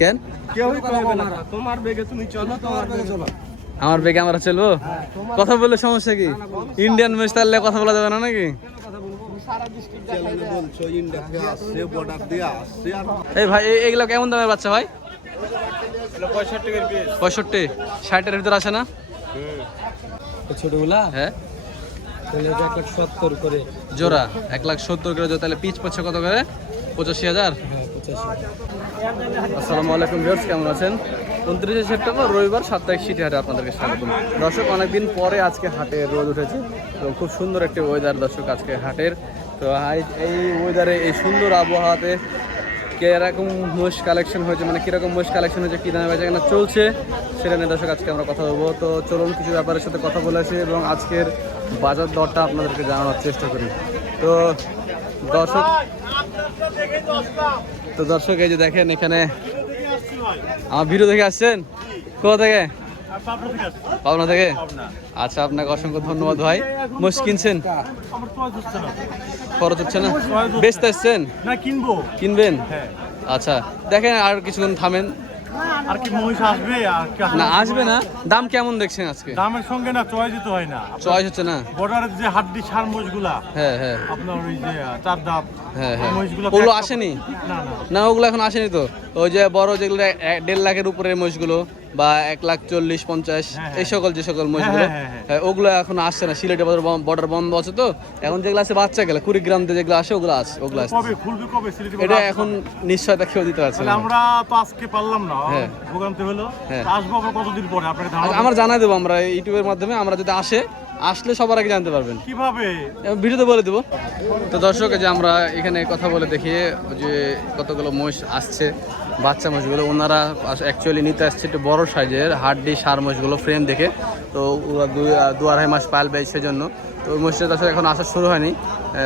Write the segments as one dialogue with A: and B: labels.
A: কেন?
B: কেউই কইবে না তোমার বেগে তুমি চলো তোমার বেগে চলো।
A: আমার বেগে আমরা চলবো? কথা বললে সমস্যা কি? ইন্ডিয়ান ম্যাচ তাহলে কথা বলা যাবে না নাকি? এই ভাই এগুলো কেমন দামের বাচ্চা ভাই?
B: পঁয়ষট্টি। টাকার পিস
A: পঁয়ষট্টি ষাটের ভিতর আসে না?
B: ছোটগুলা?
A: হ্যাঁ।
B: এক লাখ সত্তর করে।
A: জোড়া এক লাখ সত্তর করে জোড়া, তাহলে পিচ পড়ছে কত করে? পঁচাশি হাজার? আসসালামু আলাইকুম ভিউয়ার্স, কেমন আছেন? উনত্রিশে সেপ্টেম্বর, রবিবার, সাপ্তাহিক সিটি হাটে আপনাদেরকে স্বাগতম দর্শক, অনেকদিন পরে আজকে হাটে রোদ উঠেছে, তো খুব সুন্দর একটি ওয়েদার দর্শক আজকে হাটের। তো এই ওয়েদারে এই সুন্দর আবহাওয়াতে কীরকম মোষ কালেকশন হয়েছে মানে কীরকম মোষ কালেকশন হয়েছে, কী দামে বেচা চলছে, সেটা নিয়ে দর্শক আজকে আমরা কথা বলব। তো চলুন কিছু ব্যাপারের সাথে কথা বলে আসি এবং আজকের বাজার দরটা আপনাদেরকে জানানোর চেষ্টা করি। তো দর্শক তো দর্শক এই যে দেখেন এখানে আমার ভিডিও দেখে আসছেন? কোথা থেকে? পাবনা থেকে আচ্ছা আপনাকে অসংখ্য ধন্যবাদ ভাই। মোষ কিনছেন? খরচ হচ্ছে না। বেচতে এসছেন?
C: না কিনবো।
A: কিনবেন?
C: হ্যাঁ।
A: আচ্ছা দেখেন আর কিছুক্ষণ থামেন।
C: আর কি মহিষ আসবে
A: না আসবে না। দাম কেমন দেখছেন আজকে?
C: দামের সঙ্গে না চয়েস তো হয় না।
A: চয়েস হচ্ছে না?
C: বর্ডারের যে হাড্ডি সার মহিষগুলা
A: হ্যাঁ হ্যাঁ।
C: আপনার ওই যে চার
A: হ্যাঁ হ্যাঁ। ওগুলো আসেনি?
C: না না।
A: ওগুলো এখন আসেনি তো। ওই যে বড় যেগুলো দেড় লাখের উপরে মহিষগুলো বা এক লাখ চল্লিশ পঞ্চাশ
C: হ্যাঁ,
A: এই সকল যে সকল মহিষগুলো
C: হ্যাঁ, হ্যাঁ, হ্যাঁ।
A: হ্যাঁ, ওগুলো এখন আসছে না। সিলেটে বর্ডার বন্ধ আছে তো। এখন যেগুলো আছে বাচ্চা গেলে কুড়িগ্রাম থেকে যেগুলো আসে ওগুলো আছে ওগুলো আসছে
C: সিলেটে
A: এটা এখন নিশ্চয়তা কেউ দিতে পারছে
C: আমরা তো আজকে পারলাম না
A: হ্যাঁ।
C: হলো।
A: হ্যাঁ।
C: আসব আবার কতদিন পরে? আপনাকে
A: আচ্ছা, আমার জানাই দেবো আমরা ইউটিউবের মাধ্যমে আমরা যদি আসে আসলে সবার আগে জানতে পারবেন।
C: কীভাবে?
A: ভিডিওতে বলে দেবো। তো দর্শক যে আমরা এখানে কথা বলে দেখিয়ে যে কতগুলো মহিষ আসছে। বাচ্চা মহিষগুলো ওনারা অ্যাকচুয়ালি নিতে আসছে একটু বড় সাইজের হাড্ডি সার মহিষগুলো ফ্রেম দেখে। তো দু আড়াই মাস পালবে সেজন্য। তো ওই মহিষটা তাছাড়া এখন আসা শুরু হয়নি।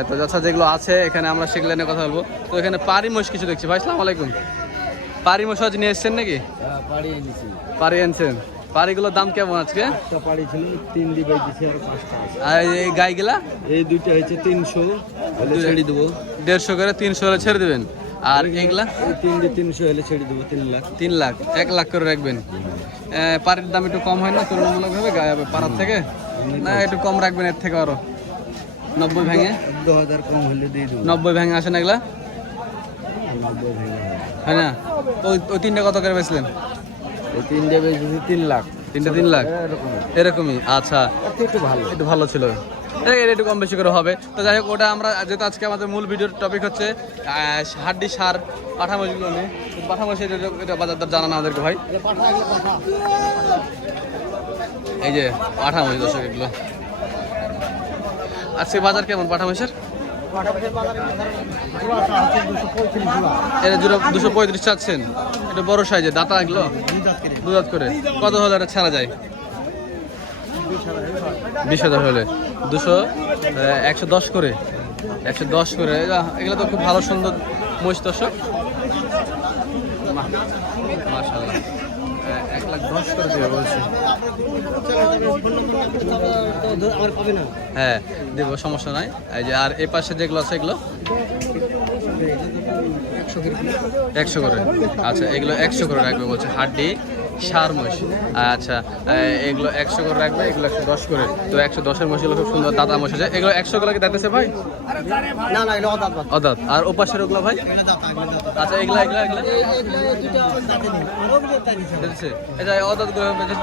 A: তো যথা যেগুলো আছে এখানে আমরা সেগুলো নিয়ে কথা বলব। তো এখানে পারি মহিষ কিছু দেখছি। ভাই সালাম আলাইকুম। পারি মহিষ আজ নিয়ে এসছেন নাকি? পারি আনছেন পারিগুলোর দাম কেমন আজকে?
B: পাড়ি ছিল তিন দিবে আর
A: এই গাইগুলা?
B: এই দুইটা হচ্ছে তিনশো ছেড়ে দেবো।
A: দেড়শো করে তিনশো হলে ছেড়ে দেবেন। আর এগুলা
B: তিন দিয়ে তিনশো হলে ছেড়ে দেবো তিন লাখ।
A: তিন লাখ এক লাখ করে রাখবেন? পাড়ির দাম একটু কম হয় না? তুলনামূলকভাবে গায়ে পাড়ার থেকে? না একটু কম রাখবেন এর থেকে আরও। নব্বই ভেঙে?
B: দু হাজার কম হলে দিয়ে দেবো।
A: নব্বই ভেঙে আসে না এগুলা? হয় না? ওই ওই তিনটা কত করে বেচলেন?
B: এই তিনটে বেশি তিন লাখ।
A: তিনটা তিন লাখ?
B: এরকম
A: এরকমই? আচ্ছা।
B: একটু ভালো।
A: একটু ভালো ছিল। এটা একটু কম বেশি করে হবে। তো যাই হোক, ওটা আমরা যেহেতু আজকে আমাদের মূল ভিডিওর টপিক হচ্ছে হাড্ডি সার পাঠামশগুলো নিয়ে পাঠামশ এটা বাজার দর জানানো আমাদেরকে ভাই। এই যে পাঠামশ দর্শক এগুলো। আজকে বাজার কেমন দুটো দুশো পঁয়ত্রিশ চাচ্ছেন। এটা বড় সাইজে দাতা এগুলো? দুধাত করে। কত হলে এটা ছাড়া যায়? বিশ হাজার হলে। দুশো একশো দশ করে। একশো দশ করে। এগুলো তো খুব ভালো, সুন্দর মহিষ দর্শক। মাশাল্লাহ এক লাখ দশ করে দেবে বলছে। হ্যাঁ দেবো, সমস্যা নাই। এই যে, আর এ পাশে যেগুলো আছে, এগুলো? একশো করে। আচ্ছা এগুলো একশো করে রাখবে বলছে, হাড্ডি। সার মহিষ। আচ্ছা এগুলো একশো করে রাখবে এগুলো একশো দশ করে। তো একশো দশের মহিষগুলো খুব সুন্দর দাদা মহিষ আছে। এগুলো একশো গুলো কি দাঁতেছে ভাই?
B: অদাত
A: আর ও পাশের ওগুলো ভাই? আচ্ছা এগুলা এগুলা এগুলা। এটা অদাত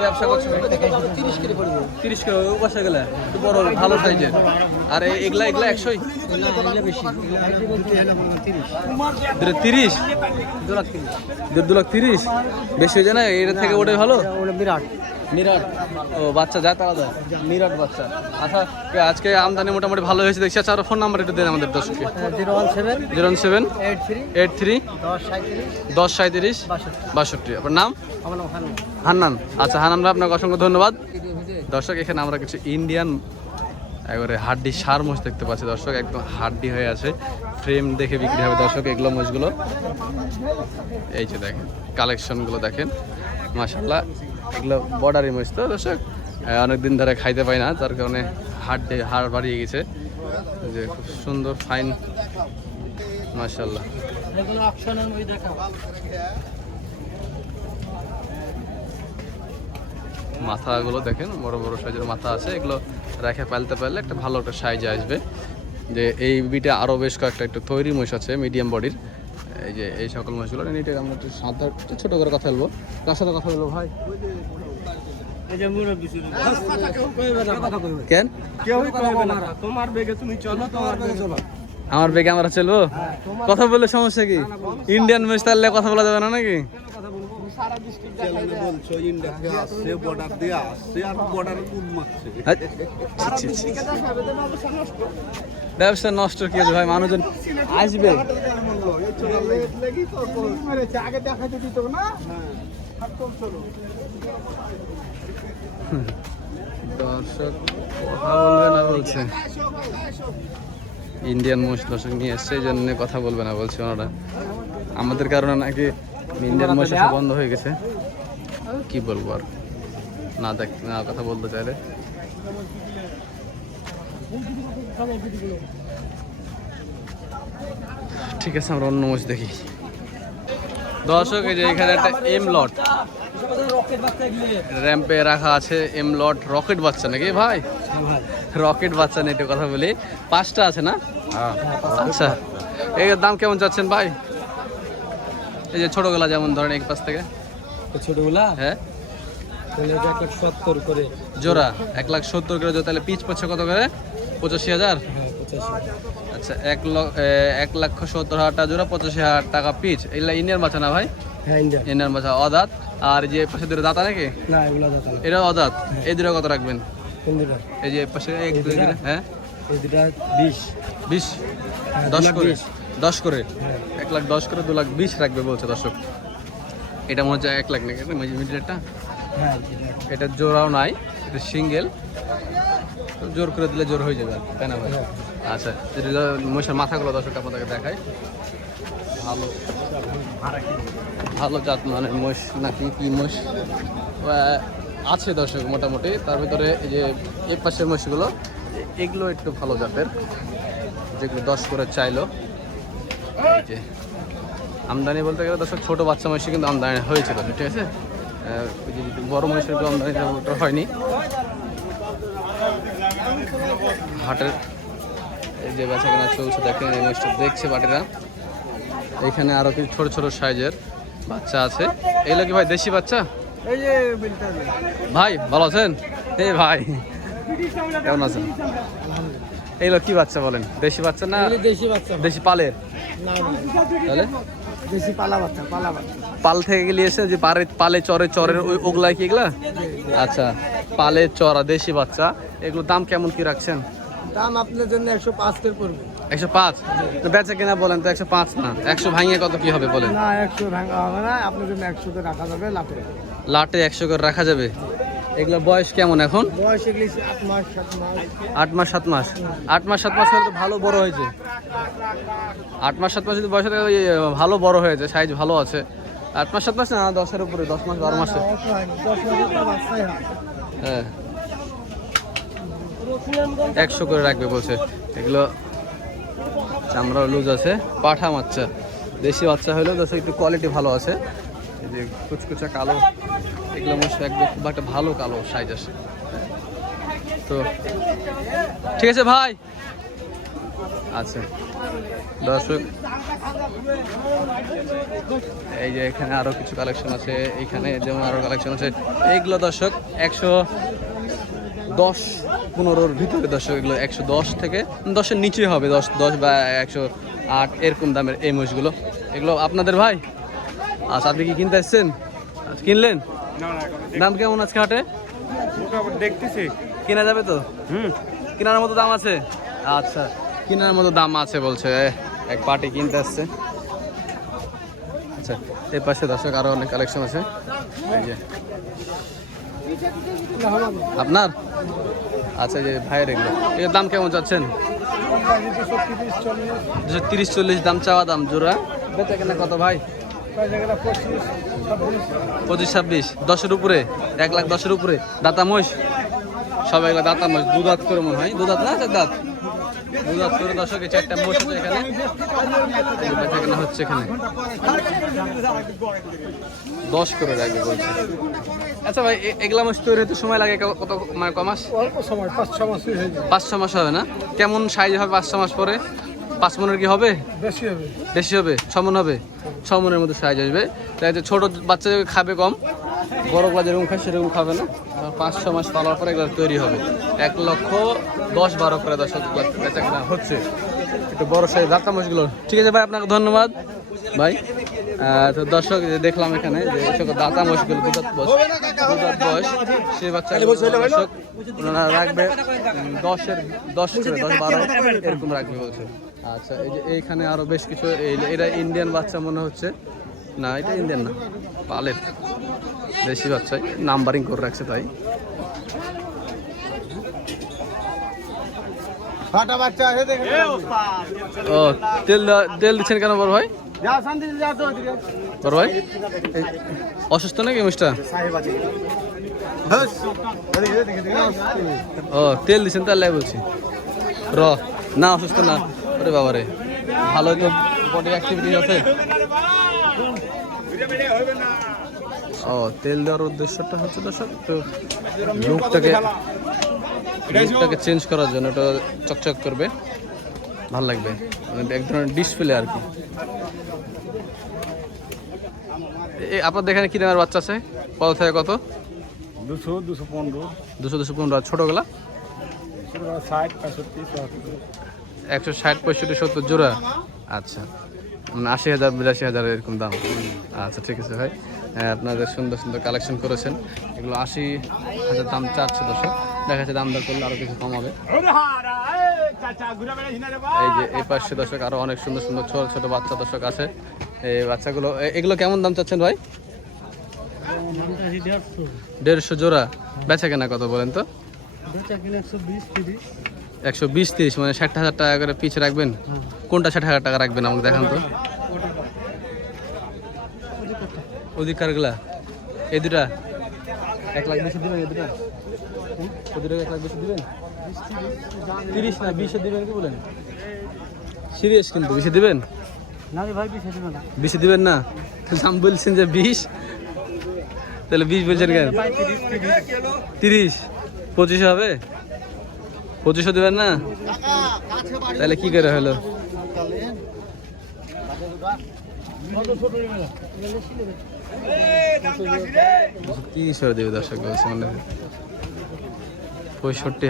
A: ব্যবসা করছে।
B: তিরিশ করে পড়বে।
A: তিরিশ করে ও পাশে গেলে একটু বড় ভালো সাইজের আর এগুলা এগুলা একশোই?
B: তিরিশ দু লাখ তিরিশ?
A: দু লাখ তিরিশ? বেশি হয়ে যায় না? এর থেকে ওটাই ভালো?
B: ওটা বিরাট।
A: মিরাট? ও বাচ্চা যায় আলাদা মিরাট বাচ্চা। আচ্ছা আজকে আমদানি মোটামুটি ভালো হয়েছে দেখছি। আচ্ছা আর ফোন নাম্বার একটু দেন আমাদের দর্শককে।
B: Zero one seven
A: zero seven
B: eight three
A: eight three
B: দশ সাঁত্রিশ বাষট্টি।
A: আপনার নাম? হান্নান। আচ্ছা হান্নান আপনাকে অসংখ্য ধন্যবাদ। দর্শক এখানে আমরা কিছু ইন্ডিয়ান একবারে হাড্ডি সার মোষ দেখতে পাচ্ছি। দর্শক একদম হাড্ডি হয়ে আছে। ফ্রেম দেখে বিক্রি হবে দর্শক এগুলো মোষগুলো। এই যে দেখেন কালেকশনগুলো দেখেন। মাশাল্লাহ এগুলো বর্ডারি মোষ তো দর্শক অনেক দিন ধরে খাইতে পাই না তার কারণে হাড্ডি হাড় বাড়িয়ে গেছে। যে খুব সুন্দর ফাইন
B: দেখাও।
A: মাথাগুলো দেখেন বড় বড় সাইজের মাথা আছে এগুলো রেখে পালতে পারলে একটা ভালো একটা সাইজে আসবে। যে এই বিটা আরও বেশ কয়েকটা একটু তৈরি মহিষ আছে মিডিয়াম বডির এই যে এই সকল মাছগুলো এটা আমরা একটু সাদা একটু ছোটো করে কথা বলব। কার সাথে কথা বলব ভাই? কেন?
B: কেউই কইবে না তোমার বেগে তুমি চলো তোমার বেগে চলো।
A: আমার বেগে আমরা চলবো? কথা বললে সমস্যা কি? ইন্ডিয়ান মহিষ তাহলে কথা বলা যাবে না নাকি? ব্যবসা নষ্ট। কি ভাই? মানুষজন আসবে।
D: আগে দিত না?
A: দর্শক কথা বলবে না বলছে। ইন্ডিয়ান মোষ দর্শক নিয়ে এসছে এই জন্য কথা বলবে না বলছে ওনারা। আমাদের কারণে নাকি ইন্ডিয়ান আসা বন্ধ হয়ে গেছে। কি বলব আর? না দেখ না কথা বলতে চাইলে। ঠিক আছে আমরা অন্য মোষ দেখি। দর্শক এই যে এখানে একটা এম লট র্যাম্পে রাখা আছে এম লট রকেট বাচ্চা নাকি ভাই? রকেট বাচ্চা নিয়ে কথা বলি। পাঁচটা আছে না? আচ্ছা। এর দাম কেমন চাচ্ছেন ভাই? এই যে ছোটগুলা যেমন ধরেন এক পাশ থেকে।
B: ছোটগুলা?
A: হ্যাঁ।
B: করে।
A: জোড়া এক লাখ সত্তর করে জোড়া, তাহলে পিচ পড়ছে কত করে? পঁচাশি হাজার?
B: হ্যাঁ
A: আচ্ছা এক লক্ষ এক লক্ষ সত্তর হাজার টাকা জোড়া পঁচাশি হাজার টাকা পিচ। এগুলা ইন্ডিয়ান বাচ্চা না ভাই?
B: হ্যাঁ
A: ইন্ডিয়ান। বাচ্চা অদাত। আর যে পাশে দুটো দাঁতা নাকি এটা অদাত। এই দুটো কত রাখবেন? এই যে পাশে এক দুই হ্যাঁ।
B: বিশ।
A: বিশ?
B: হ্যাঁ,
A: দশ করে। দশ করে? এক লাখ দশ করে দু লাখ বিশ রাখবে বলছে দর্শক। এটা মনে হচ্ছে এক লাখ নাকি মিডিয়ারটা
B: হ্যাঁ
A: এটা জোড়াও নাই এটা সিঙ্গেল। জোর করে দিলে জোর হয়ে যাবে আর তাই না ভাই। আচ্ছা মহিষের মাথাগুলো দর্শক আপনাদেরকে দেখায় ভালো। ভালো জাত মানে মোষ নাকি কি মোষ আহ, আছে দর্শক মোটামুটি তার ভিতরে এই যে এই পাশের মোষগুলো এগুলো একটু ভালো জাতের যেগুলো দশ করে চাইলো। আমদানি বলতে গেলে দর্শক ছোটো বাচ্চা মহিষে কিন্তু আমদানি হয়েছে দর্শক ঠিক আছে? বড় মহিষের আমদানি হয়নি। হাটের এই যে বেচা কেনা চলছে দেখেন এই মহিষটা দেখছে বাটিরা। এখানে আরও কিছু ছোট ছোট সাইজের বাচ্চা আছে। এগুলো কি ভাই দেশি বাচ্চা? ভাই ভালো আছেন? এই ভাই কেমন আছেন? এইগুলো কি বাচ্চা বলেন? দেশি বাচ্চা না
B: দেশি বাচ্চা।
A: দেশি পালের? তাহলে?
B: পালা বাচ্চা পালা বাচ্চা।
A: পাল থেকে গেলে এসে যে পারে পালে চরে চরের ওই ওগুলা কি এগুলা? আচ্ছা পালে চড়া দেশি বাচ্চা। এগুলো দাম কেমন কি রাখছেন?
B: দাম আপনার জন্য একশো পাঁচ করে পড়বে।
A: একশো পাঁচ? বেচা কিনা বলেন তো একশো পাঁচ না। একশো ভাঙিয়ে কত কি হবে বলেন?
B: না একশো ভাঙা হবে না আপনার জন্য একশো করে রাখা যাবে লাখে
A: লাটে একশো করে রাখা যাবে? এগুলো বয়স কেমন এখন?
B: বয়স এগুলি আট মাস সাত মাস।
A: আট মাস সাত মাস। আট মাস সাত মাস হলে তো ভালো বড় হয়েছে। আট মাস সাত মাস যদি বয়স ওই, ভালো বড় হয়েছে সাইজ ভালো আছে। আট মাস সাত মাস না দশের উপরে দশ মাস বারো মাসে।
B: হয়
A: হ্যাঁ একশো করে রাখবে বলছে। এগুলো চামড়া লুজ আছে পাঠা বাচ্চা। দেশি বাচ্চা হলেও দশ একটু কোয়ালিটি ভালো আছে। এই যে কুচকুচা কালো। এগুলো হচ্ছে একদম খুব একটা ভালো কালো সাইজ আছে। তো ঠিক আছে ভাই। আচ্ছা। দর্শক এই যে এখানে আরও কিছু কালেকশন আছে এখানে যেমন আরও কালেকশন আছে। এইগুলো দর্শক একশো দশ পনেরোর ভিতরে দর্শক এগুলো একশো দশ থেকে দশের নিচে হবে দশ দশ বা একশো আট এরকম দামের এই মহিষগুলো। এগুলো আপনাদের ভাই? আচ্ছা আপনি কি কিনতে এসছেন? আচ্ছা, কিনলেন? দাম কেমন আজকে হাটে
C: দেখতেছি
A: কেনা যাবে তো
C: হুম
A: কেনার মতো দাম আছে আচ্ছা কেনার মতো দাম আছে বলছে এক পার্টি কিনতে আসছে আচ্ছা এই পাশে দর্শক আরও অনেক কালেকশন আছে এই যে আপনার আচ্ছা যে ভাইয়ের এগুলো এর দাম কেমন চাচ্ছেন দুশো তিরিশ চল্লিশ দাম চাওয়া দাম জোড়া বেচা কেনা কত ভাই পঁচিশ ছাব্বিশ দশের উপরে এক লাখ দশের উপরে। দাতা মহিষ? সব এগুলো দাতা মহিষ দু দাঁত করে মনে হয়। দু দাঁত না চার দাঁত? দুধাত্তর দশকে চারটা মোষ আছে এখানে। হচ্ছে এখানে। দশ করে রাখবে বলছে। আচ্ছা ভাই এগুলা মাছ তৈরি হতে সময় লাগে কত মানে ক মাস?
B: অল্প সময় পাঁচ ছ মাস
A: পাঁচ ছ মাস হবে না? কেমন সাইজ হবে পাঁচ ছ মাস পরে? পাঁচ মনের কি হবে?
B: বেশি হবে।
A: বেশি হবে? ছ মন হবে? ছ মনের মধ্যে সাইজ আসবে। তাই যে ছোট বাচ্চা খাবে কম বড় বা যেরকম খায় সেরকম খাবে না। পাঁচ ছ মাস পালার পরে এগুলো তৈরি হবে। এক লক্ষ দশ বারো করে দশ হচ্ছে। একটু বড় সাইজ দাঁতা মাছগুলো। ঠিক আছে ভাই আপনাকে ধন্যবাদ। ভাই আহ, তো দর্শক যে দেখলাম এখানে যে সকল দাঁতা মাছগুলো দুধাত বয়স দুধাত বয়স সেই বাচ্চা দর্শক ওনারা রাখবে দশের দশ করে দশ বারো এরকম রাখবে বলছে। আচ্ছা এই যে এইখানে আরও বেশ কিছু এই- এটা ইন্ডিয়ান বাচ্চা মনে হচ্ছে। না এটা ইন্ডিয়ান না পালের দেশি বাচ্চাই নাম্বারিং করে রাখছে তাই। ও তেল তেল দিচ্ছেন কেন বড় ভাই? বড় ভাই? অসুস্থ নাকি মিষ্টা
B: সাহেব আছে হস এদিকে এদিকে এদিকে।
A: ও তেল দিচ্ছেন তাহলে বলছি। র না অসুস্থ না। ওরে বাবা রে ভালো তো বডি অ্যাক্টিভিটি আছে। ও তেল দেওয়ার উদ্দেশ্যটা হচ্ছে দর্শক একটু লুকটাকে লুকটাকে চেঞ্জ করার জন্য এটা চকচক করবে। ভালো লাগবে। মানে এক ধরনের ডিসপ্লে আর কি। এই আপনাদের এখানে কি দামের বাচ্চা আছে? কত থেকে কত?
B: দুশো দুশো পনেরো।
A: দুশো দুশো পনেরো। আর ছোটোগুলা?
B: ষাট পঁয়ষট্টি সত্তর
A: একশো ষাট পঁয়ষট্টি সত্তর জোড়া। আচ্ছা। মানে আশি হাজার বিরাশি হাজার এরকম দাম। আচ্ছা ঠিক আছে ভাই। হ্যাঁ, আপনাদের সুন্দর সুন্দর কালেকশন করেছেন। এগুলো আশি হাজার দাম চাচ্ছে দর্শক। দেখা যাচ্ছে দাম দর করলে আরও কিছু কমাবে এই যে এই পাশে দর্শক আরও অনেক সুন্দর সুন্দর ছোট ছোট বাচ্চা দর্শক আছে। এই বাচ্চাগুলো এগুলো কেমন দাম চাচ্ছেন ভাই? দেড়শো জোড়া। বেচা কেনা কত বলেন তো? মানে ষাট হাজার টাকা করে পিছ রাখবেন। কোনটা ষাট হাজার টাকা রাখবেন আমাকে দেখান তো? অধিকারগুলা। এই দুটা। এক লাখ বেশি দিবেন এই দুটা? এক লাখ বেশি দিবেন? তিরিশ না বিশে দিবেন কি বলেন? সিরিয়াস কিন্তু বিশে দিবেন?
B: না রে ভাই বিশে দিবে না।
A: বিশে দিবেন না? দাম বলছেন যে বিশ? তাহলে বিশ বলছেন কেন? তিরিশ। পঁচিশে হবে? পঁচিশশো দেবেন না? তাহলে কি করে হলো? দেবে দর্শক মানে পঁয়ষট্টি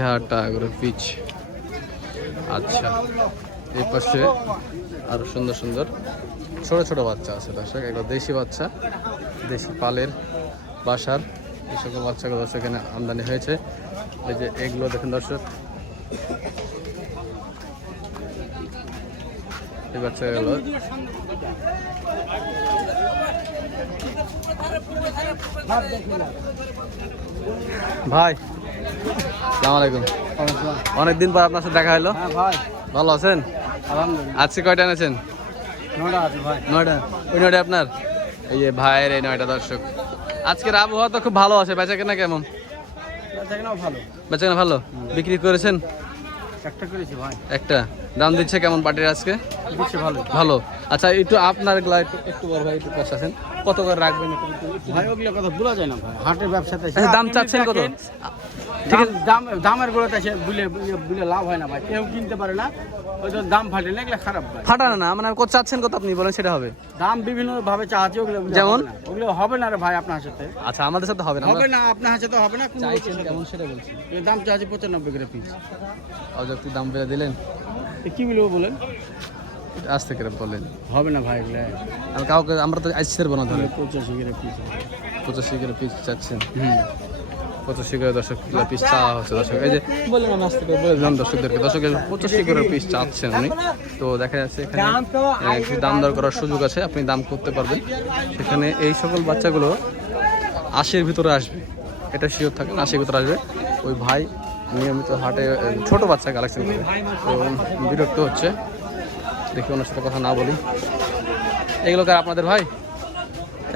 A: পিচ। আচ্ছা এই পাশে আরও সুন্দর সুন্দর ছোট ছোট বাচ্চা আছে দর্শক এগুলো দেশি বাচ্চা, দেশি পালের বাসার। এই সকল বাচ্চাগুলো দর্শক এখানে আমদানি হয়েছে। এই যে এগুলো দেখেন দর্শক এই ভাই সালাম আলাইকুম। অনেকদিন পর আপনার সাথে দেখা হলো।
B: হ্যাঁ ভাই।
A: ভালো আছেন? আজকে কয়টা এনেছেন? নয়টা ওই নয়টা আপনার? এই যে ভাইয়ের এই নয়টা দর্শক। আজকের আবহাওয়া তো খুব ভালো আছে বেচা কেনা কেমন?
B: দেখেনাও ভালো।
A: বেচাকেনা ভালো? বিক্রি করেছেন?
B: একটা করেছি ভাই।
A: একটা? দাম দিচ্ছে কেমন পাটির আজকে?
B: ভালো।
A: ভালো। আচ্ছা একটু আপনারগুলা একটু একটু বড় ভাই একটু পাশে আছেন কত করে রাখবেন
B: ভাই ওগুলো কথা ভুলা যায় না ভাই। হাটের ব্যবসাতে
A: আচ্ছা, দাম চাচ্ছেন কত?
B: ঠিক আছে। দাম দামের গোড়াতে আছে বুলে বুলে লাভ হয় না ভাই। কেউ কিনতে পারে না। ওই জন্য দাম ফাটে না এগুলো খারাপ ভাই।
A: ফাটানো না মানে কত চাচ্ছেন কত আপনি বলেন সেটা হবে।
B: দাম বিভিন্ন ভাবে চাচ্ছে ওগুলো
A: যেমন?
B: ওগুলো হবে না রে ভাই আপনার সাথে।
A: আচ্ছা আমাদের সাথে হবে না
B: হবে না আপনার সাথে হবে না কোনো
A: চাইছেন কেমন সেটা বলছি
B: দাম চাচ্ছে পঁচানব্বই করে পিস।
A: অযৌক্তিক দাম বেড়ে দিলেন।
B: কি বলব বলেন?
A: আজ থেকে বললেন
B: হবে না ভাই এগুলো
A: আর কাউকে আমরা তো আজ ছেড়বো না ধরে
B: পঁচাশি করে পিস
A: পঁচাশি করে পিস চাচ্ছেন?
B: হুম।
A: পঁচাশি করে দর্শক কিলো পিস চাওয়া হচ্ছে। দর্শক এই যে বললাম আমি আস্তে করে বলে দিলাম দর্শকদেরকে। দর্শক পঁচাশি করে পিস চাচ্ছেন উনি। তো দেখা যাচ্ছে এখানে একটু দাম দর করার সুযোগ আছে। আপনি দাম করতে পারবেন। সেখানে এই সকল বাচ্চাগুলো আশির ভিতরে আসবে। এটা শিওর থাকেন আশির ভিতরে আসবে। ওই ভাই নিয়মিত হাটে ছোট বাচ্চা কালেকশন করে। তো বিরক্ত হচ্ছে। দেখি ওনার সাথে কথা না বলি। এগুলো কার আপনাদের ভাই?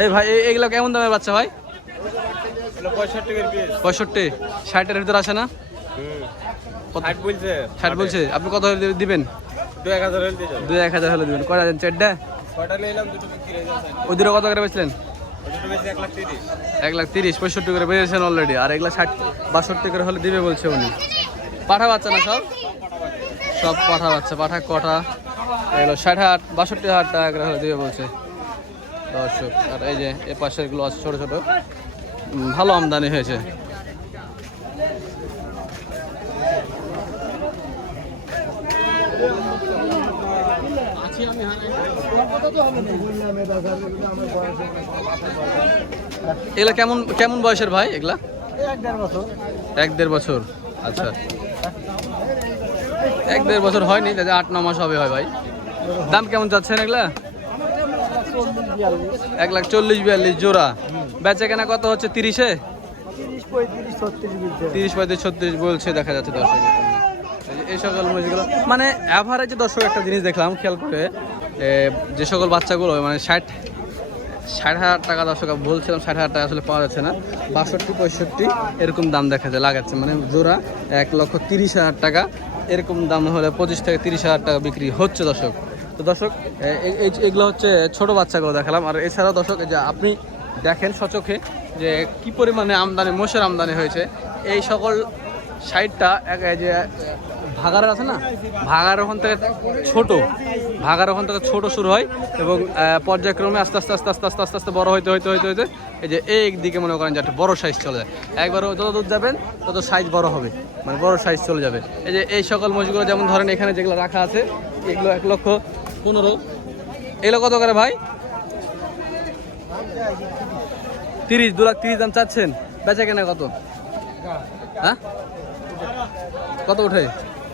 A: এই ভাই এগুলো কেমন দামের বাচ্চা ভাই?
C: পঁয়ষট্টি।
A: ষাটের ভিতরে আসে না?
C: ষাট বলছে।
A: আপনি কত হলে দিবেন?
C: দু এক হাজার হলে
A: দিবেন। কয়টা দেন? চারটা? ওই দুটো কত করে
C: বেশি এক লাখ তিরিশ।
A: এক লাখ পঁয়ষট্টি করে বেরিয়েছেন অলরেডি আর এগুলো ষাট, বাষট্টি করে হলে দিবে বলছে উনি। পাঠা বাচ্চা না সব? সব পাঠা বাচ্চা, পাঠা কটা? এগুলো ষাট হাট, বাষট্টি হাজার টাকা করে হলে দিবে বলছে। দর্শক, আর এই যে এ পাশেরগুলো আছে ছোটো ছোটো। ভালো আমদানি হয়েছে। এগুলা কেমন কেমন বয়সের ভাই এগুলা? এক দেড় বছর। আচ্ছা। এক দেড় বছর হয়নি দাদা আট ন মাস হবে হয় ভাই। দাম কেমন চাচ্ছেন এগুলা? এক লাখ চল্লিশ বিয়াল্লিশ জোড়া। বেচা কেনা কত হচ্ছে তিরিশে? তিরিশ পঁয়ত্রিশ ছত্রিশ বলছে। দেখা যাচ্ছে দর্শক এই সকল মানে অ্যাভারেজে দর্শক একটা জিনিস দেখলাম, খেয়াল করে যে সকল বাচ্চাগুলো মানে ষাট ষাট হাজার টাকা দর্শক, বলছিলাম ষাট হাজার টাকা আসলে পাওয়া যাচ্ছে না, বাষট্টি, পঁয়ষট্টি, এরকম দাম দেখা যায়, লাগাচ্ছে মানে জোড়া এক লক্ষ তিরিশ হাজার টাকা, এরকম দাম হলে পঁচিশ থেকে তিরিশ হাজার টাকা বিক্রি হচ্ছে দর্শক। তো দর্শক এগুলো হচ্ছে ছোট বাচ্চাগুলো দেখালাম, আর এছাড়াও দর্শক যে আপনি দেখেন সচোখে যে কি পরিমাণে আমদানি, মোষের আমদানি হয়েছে, এই সকল সাইডটা এক যে ভাগার আছে না? ভাগার ওখান থেকে ছোট। ভাগার ওখান থেকে ছোট শুরু হয় এবং পর্যায়ক্রমে আস্তে আস্তে আস্তে আস্তে আস্তে আস্তে আস্তে বড় হইতে হইতে হইতে হইতে এই যে এই দিকে মনে করেন যে একটা বড় সাইজ চলে যায়। একবার যত দূর যাবেন, তত সাইজ বড় হবে। মানে বড় সাইজ চলে যাবে। এই যে এই সকল মহিষগুলো যেমন ধরেন এখানে যেগুলো রাখা আছে, এগুলো এক লক্ষ পনেরো। এগুলো কত করে ভাই? তিরিশ, দু লাখ তিরিশ দাম চাচ্ছেন। বেচা কেনা কত? হ্যাঁ? কত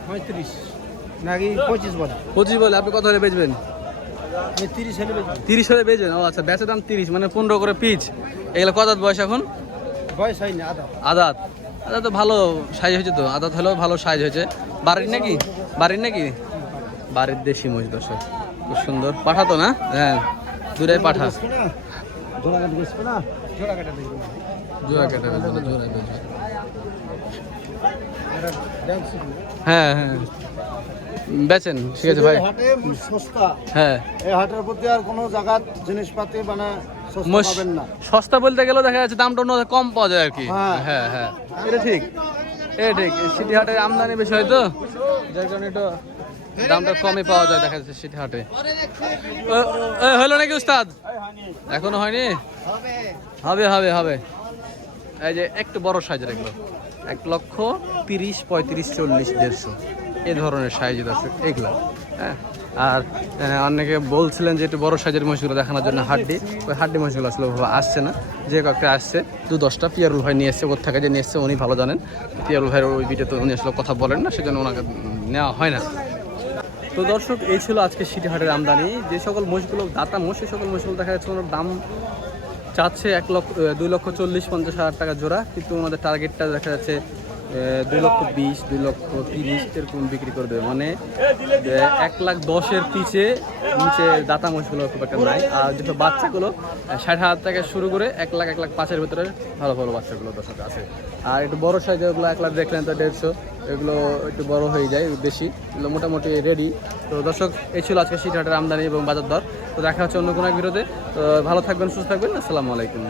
B: পঁয়ত্রিশ। নাকি পঁচিশ বলে?
A: পঁচিশ বলে আপনি কত হলে বেচবেন?
B: তিরিশ হলে
A: বেচবেন? ও আচ্ছা বেচার দাম তিরিশ মানে পনেরো করে পিচ। এগুলো কত বয়স এখন?
B: বয়স হয়নি আদা
A: আদাত। আদাত তো ভালো সাইজ হয়েছে তো আদাত হলেও ভালো সাইজ হয়েছে। বাড়ির নাকি? বাড়ির নাকি? বাড়ির দেশি মহিষ দর্শক। খুব সুন্দর। পাঠা তো না? হ্যাঁ দুটাই পাঠা।
B: জোড়া কাটা জোড়া কাটা
A: জোড়া কেটে হ্যাঁ হ্যাঁ। বেচেন ঠিক আছে ভাই।
B: হাটে সস্তা।
A: হ্যাঁ।
B: এই হাটের প্রতি আর কোনো জায়গার জিনিসপাতি মানে সস্তা
A: বলতে গেলেও দেখা যাচ্ছে দামটা অন্য কম পাওয়া যায় আর কি।
B: হ্যাঁ।
A: হ্যাঁ হ্যাঁ। এটা ঠিক। এটা ঠিক। সিটি হাটে আমদানি বেশি হয় তো? যার কারণে একটু দামটা কমই পাওয়া যায় দেখা যাচ্ছে সিটি হাটে। ও- হলো নাকি উস্তাদ? এখনও হয়নি? হবে। হবে হবে এই যে একটু বড় সাইজের এগুলো এক লক্ষ তিরিশ, পঁয়ত্রিশ, চল্লিশ, দেড়শো। এই ধরনের সাইজ আছে, এগুলো। হ্যাঁ? আর অনেকে বলছিলেন যে একটু বড় সাইজের মহিষগুলো দেখানোর জন্য হাড্ডি। ওই হাড্ডি মহিষগুলো আসলে আসছে না। যে কয়েকটা আসছে, দু দশটা। পিয়ারুল ভাই নিয়ে এসছে, ওর থেকে যে নিয়ে এসছে, উনি ভালো জানেন। পিয়ারুল ভাইয়ের ওই ভিডিওতে উনি আসলে কথা বলেন না, সেজন্য ওনাকে নেওয়া হয় না। তো দর্শক, এই ছিল আজকে সিটিহাটের আমদানি। যে সকল মহিষগুলো, দাতা মহিষ সেই সকল মহিষগুলো দেখা যাচ্ছে, ওনার দাম চাচ্ছে এক লক্ষ দুই লক্ষ চল্লিশ পঞ্চাশ হাজার টাকা জোড়া, কিন্তু ওনাদের টার্গেটটা দেখা যাচ্ছে দুই লক্ষ বিশ, দুই লক্ষ তিরিশ এরকম বিক্রি করে দেবে মানে এক লাখ দশের পিছে নিচে দাতা মহিষগুলো খুব একটা নাই। আর যেসব বাচ্চাগুলো ষাট হাজার থেকে শুরু করে এক লাখ এক লাখ পাঁচের ভিতরে ভালো ভালো বাচ্চাগুলো দর্শক আছে। আর একটু বড় সাইজের ওগুলো এক লাখ দেখলেন তো দেড়শো। এগুলো একটু বড় হয়ে যায়, বেশি। এগুলো মোটামুটি রেডি তো দর্শক, এই ছিল আজকে সিটহাটের আমদানি এবং বাজার দর। তো দেখা হচ্ছে অন্য কোনো এক বিরোধে তো ভালো থাকবেন, সুস্থ থাকবেন। আসসালামু আলাইকুম।